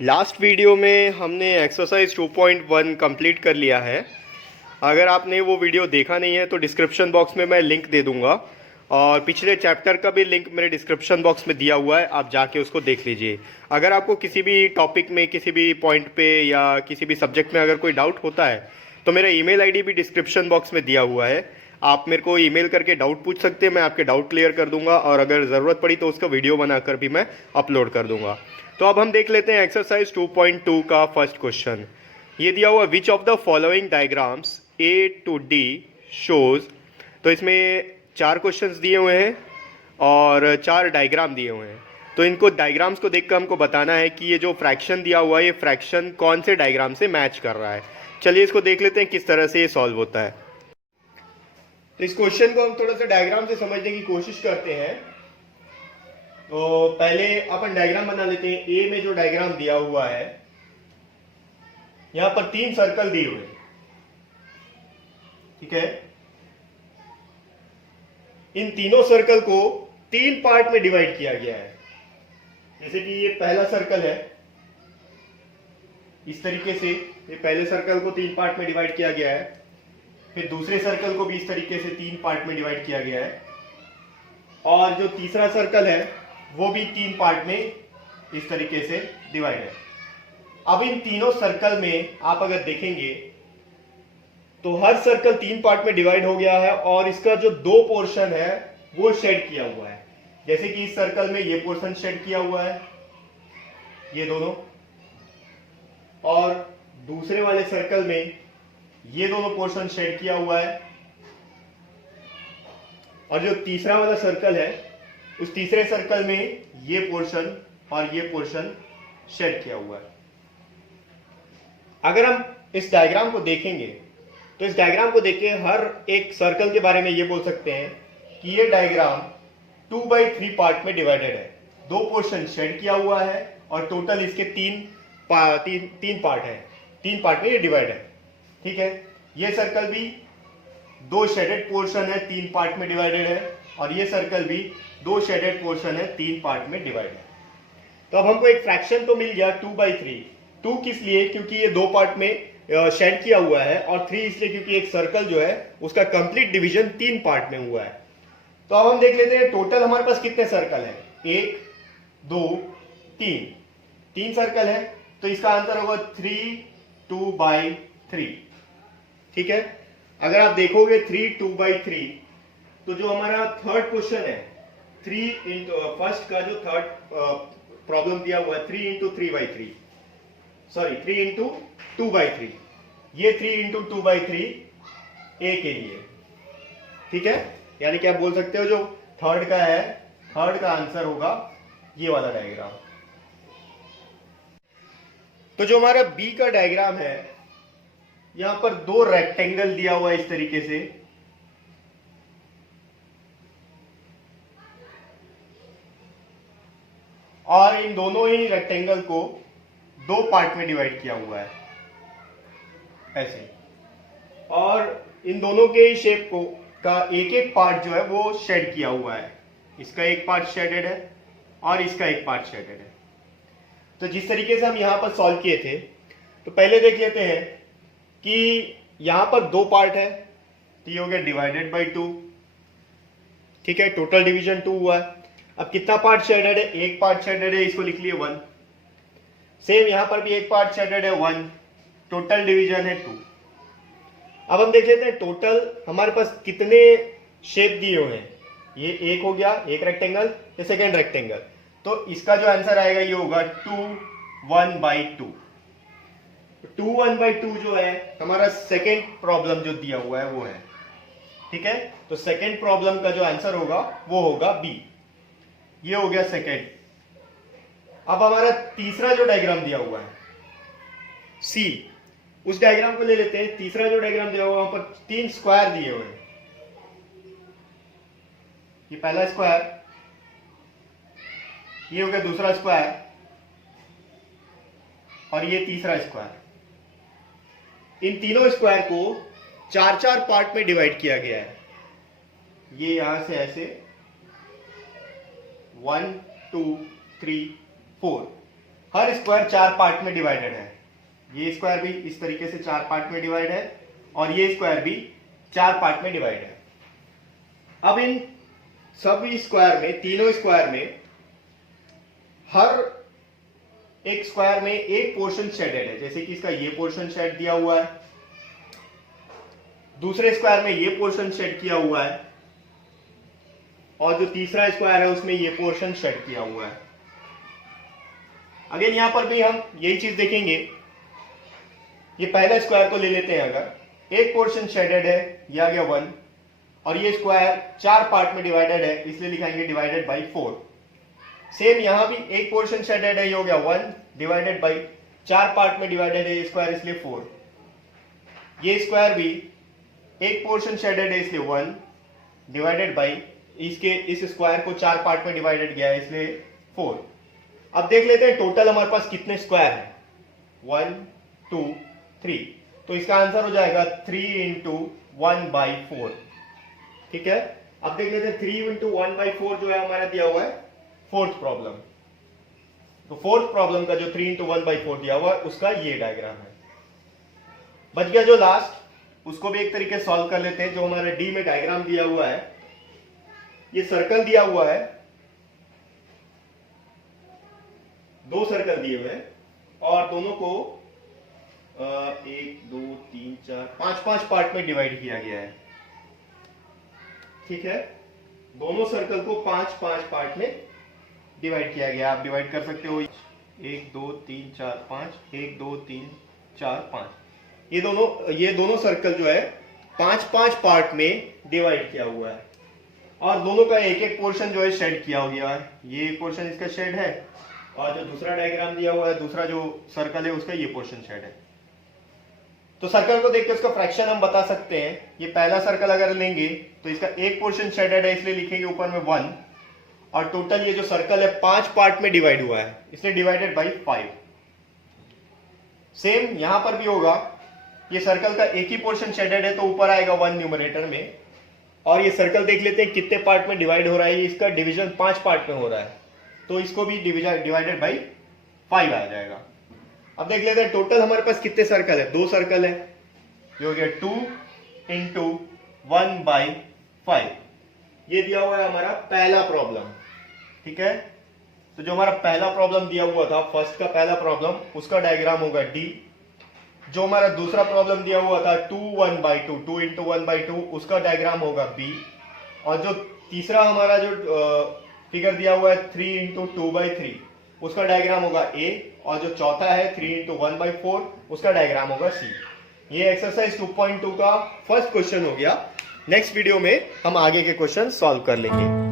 Last video में हमने exercise 2.1 complete कर लिया है। अगर आपने वो वीडियो देखा नहीं है तो डिस्क्रिप्शन बॉक्स में मैं लिंक दे दूंगा और पिछले चैप्टर का भी लिंक मेरे डिस्क्रिप्शन बॉक्स में दिया हुआ है, आप जाके उसको देख लीजिए। अगर आपको किसी भी टॉपिक में, किसी भी पॉइंट पे या किसी भी सब्जेक्ट में अगर कोई डाउट होता है तो मेरा ईमेल आईडी भी डिस्क्रिप्शन बॉक्स में दिया हुआ है। आप मेरे को ईमेल करके डाउट पूछ सकते हैं, मैं आपके डाउट क्लियर कर दूंगा और अगर ज़रूरत पड़ी तो उसका वीडियो बनाकर भी मैं अपलोड कर दूंगा। तो अब हम देख लेते हैं एक्सरसाइज 2.2 का फर्स्ट क्वेश्चन। ये दिया हुआ which of the following diagrams A to D shows. तो इसमें 4 क्वेश्चंस दिए हुए हैं और 4 डायग्राम दिए हुए हैं। तो इनको डायग्राम्स को देखकर हमको बताना है कि ये जो फ्रैक्शन दिया हुआ है ये फ्रैक्शन कौन से डायग्राम से मैच कर रहा है। चलिए इसको देख लेते हैं किस तरह से ये सॉल्व होता है। तो इस क्वेश्चन को हम थोड़ा सा डायग्राम से समझने की कोशिश करते हैं। तो पहले अपन डायग्राम बना लेते हैं। ए में जो डायग्राम दिया हुआ है, यहां पर 3 सर्कल दिए हुए हैं, ठीक है। इन तीनों सर्कल को 3 पार्ट में डिवाइड किया गया है। जैसे कि ये पहला सर्कल है, इस तरीके से ये पहले सर्कल को 3 पार्ट में डिवाइड किया गया है। फिर दूसरे सर्कल को भी इस तरीके से 3 पार्ट में डिवाइड किया गया है और जो तीसरा सर्कल है वो भी 3 पार्ट में इस तरीके से डिवाइड है। अब इन तीनों सर्कल में आप अगर देखेंगे तो हर सर्कल 3 पार्ट में डिवाइड हो गया है और इसका जो 2 पोर्शन है वो शेड किया हुआ है। जैसे कि इस सर्कल में ये पोर्शन शेड किया हुआ है, ये दोनों, और दूसरे वाले सर्कल में ये दोनों पोर्शन शेड किया हुआ है। और जो तीसरा वाला सर्कल है उस तीसरे सर्कल में ये पोर्शन और ये पोर्शन शेड किया हुआ है। अगर हम इस डायग्राम को देखेंगे तो इस डायग्राम को देख के हर एक सर्कल के बारे में ये बोल सकते हैं कि ये डायग्राम 2/3 पार्ट में डिवाइडेड है। 2 पोर्शन शेड किया हुआ है और टोटल इसके 3 पार्ट है। 3 पार्ट में ये डिवाइड है, ठीक है। ये सर्कल भी 2 शेडेड पोर्शन है, 3 पार्ट में डिवाइडेड है, और ये सर्कल भी 2 शेडेड पोर्शन है, 3 पार्ट में डिवाइडेड है। तो अब हमको एक फ्रैक्शन तो मिल गया 2/3। 2 किस लिए? क्योंकि ये 2 पार्ट में शेड किया हुआ है, और 3 इसलिए क्योंकि एक सर्कल जो है उसका कंप्लीट डिवीजन 3 पार्ट में हुआ है। तो अब हम देख लेते हैं टोटल हमारे पास कितने सर्कल है। 1 2 3 सर्कल है, तो इसका आंसर होगा 3 2/3, ठीक है। अगर आप देखोगे 3 2/3, तो जो हमारा थर्ड क्वेश्चन है 3 इंटू फर्स्ट का जो थर्ड प्रॉब्लम दिया हुआ है 3 इंटू 3/3, सॉरी 3 इंटू 2/3, ये 3 इंटू 2/3 ए के लिए, ठीक है। यानी कि आप बोल सकते हो जो थर्ड का है, थर्ड का आंसर होगा ये वाला डायग्राम। तो जो हमारा बी का डायग्राम है, यहां पर 2 रेक्टेंगल दिया हुआ है इस तरीके से, और इन दोनों ही रेक्टेंगल को 2 पार्ट में डिवाइड किया हुआ है ऐसे, और इन दोनों के ही शेप को का एक एक पार्ट जो है वो शेड किया हुआ है। इसका एक पार्ट शेडेड है और इसका एक पार्ट शेडेड है। तो जिस तरीके से हम यहां पर सॉल्व किए थे, तो पहले देख लेते हैं कि यहां पर 2 पार्ट है, तो ये हो गया डिवाइडेड बाई 2, ठीक है। टोटल डिवीजन 2 हुआ है। अब कितना पार्ट शेडेड है? एक पार्ट शेडेड है, इसको लिख लिए 1। सेम यहां पर भी एक पार्ट शेडेड है 1, टोटल डिवीजन है 2। अब हम देख लेते हैं टोटल हमारे पास कितने शेप दिए हुए हैं। ये एक हो गया, एक रेक्टेंगल, ये सेकेंड रेक्टेंगल, तो इसका जो आंसर आएगा ये होगा 2 1/2। 2 1/2 जो है हमारा सेकेंड प्रॉब्लम जो दिया हुआ है वो है, ठीक है। तो सेकेंड प्रॉब्लम का जो आंसर होगा वो होगा बी। ये हो गया सेकेंड। अब हमारा तीसरा जो डायग्राम दिया हुआ है सी, उस डायग्राम को ले लेते हैं। तीसरा जो डायग्राम दिया हुआ है वहां पर 3 स्क्वायर दिए हुए हैं। ये पहला स्क्वायर, ये हो गया दूसरा स्क्वायर, और ये तीसरा स्क्वायर। इन तीनों स्क्वायर को 4-4 पार्ट में डिवाइड किया गया है। ये यहां से ऐसे 1 2 3 4, हर स्क्वायर 4 पार्ट में डिवाइडेड है। ये स्क्वायर भी इस तरीके से 4 पार्ट में डिवाइड है और ये स्क्वायर भी 4 पार्ट में डिवाइड है। अब इन सभी स्क्वायर में, तीनों स्क्वायर में, हर एक स्क्वायर में एक पोर्शन शेडेड है। जैसे कि इसका ये पोर्शन शेड दिया हुआ है, दूसरे स्क्वायर में ये पोर्शन शेड किया हुआ है और जो तीसरा स्क्वायर है उसमें ये पोर्शन शेड किया हुआ है। अगेन यहां पर भी हम यही चीज देखेंगे। ये पहला स्क्वायर को ले लेते हैं, अगर एक पोर्शन शेडेड है, ये आ गया 1, और ये स्क्वायर 4 पार्ट में डिवाइडेड है, इसलिए लिखाएंगे डिवाइडेड बाई 4। सेम यहां भी एक पोर्शन शेडेड है, ये हो गया 1 डिवाइडेड बाई 4 पार्ट में डिवाइडेड है स्क्वायर, इसलिए 4। ये स्क्वायर भी एक पोर्शन शेडेड है, इसलिए 1 डिवाइडेड बाई इसके इस स्क्वायर को 4 पार्ट में डिवाइडेड गया है, इसलिए 4। अब देख लेते हैं टोटल हमारे पास कितने स्क्वायर है। 1 2 3, तो इसका आंसर हो जाएगा 3 इंटू 1/4। ठीक है, अब देख लेते हैं 3 इंटू 1/4 जो है हमारा दिया हुआ है फोर्थ प्रॉब्लम। तो फोर्थ प्रॉब्लम का जो 3 इंटू 1/4 दिया हुआ है उसका ये डायग्राम है। बच गया जो लास्ट, उसको भी एक तरीके से सॉल्व कर लेते हैं। जो हमारा डी में डायग्राम दिया हुआ है, ये सर्कल दिया हुआ है, 2 सर्कल दिए हुए हैं और दोनों को 1 2 3 4 5 पार्ट में डिवाइड किया गया है। ठीक है, दोनों सर्कल को 5 पार्ट में डिवाइड किया गया। आप डिवाइड कर सकते हो 1 2 3 4 5, 1 2 3 4 5। ये दोनों सर्कल जो है 5 पार्ट में डिवाइड किया हुआ है और दोनों का एक एक पोर्शन जो है शेड किया गया है। ये पोर्शन इसका शेड है और जो दूसरा डायग्राम दिया हुआ है, दूसरा जो सर्कल है उसका ये पोर्शन शेड है। तो सर्कल को देख के उसका फ्रैक्शन हम बता सकते हैं। ये पहला सर्कल अगर लेंगे तो इसका एक पोर्शन शेडेड है, इसलिए लिखेंगे ऊपर में 1, और टोटल ये जो सर्कल है 5 पार्ट में डिवाइड हुआ है, इसलिए डिवाइडेड बाई 5। सेम यहां पर भी होगा, ये सर्कल का एक ही पोर्शन शेडेड है तो ऊपर आएगा 1 न्यूमरेटर में, और ये सर्कल देख लेते हैं कितने पार्ट में डिवाइड हो रहा है। इसका डिवीजन 5 पार्ट में हो रहा है, तो इसको भी डिवाइडेड बाई 5 आ जाएगा। अब देख लेते हैं टोटल हमारे पास कितने सर्कल है। 2 सर्कल है, जो हो गया 2 इंटू 1/5। ये दिया हुआ है हमारा पहला प्रॉब्लम। ठीक है, तो जो हमारा पहला प्रॉब्लम दिया हुआ था, फर्स्ट का पहला प्रॉब्लम, उसका डायग्राम होगा डी। जो हमारा दूसरा प्रॉब्लम दिया हुआ था 2 इंटू 1/2, उसका डायग्राम होगा बी। और जो तीसरा हमारा जो फिगर दिया हुआ है 3 इंटू 2/3, उसका डायग्राम होगा ए। और जो चौथा है 3 इंटू 1/4, उसका डायग्राम होगा सी। ये एक्सरसाइज 2.2 का फर्स्ट क्वेश्चन हो गया। नेक्स्ट वीडियो में हम आगे के क्वेश्चन सॉल्व कर लेंगे।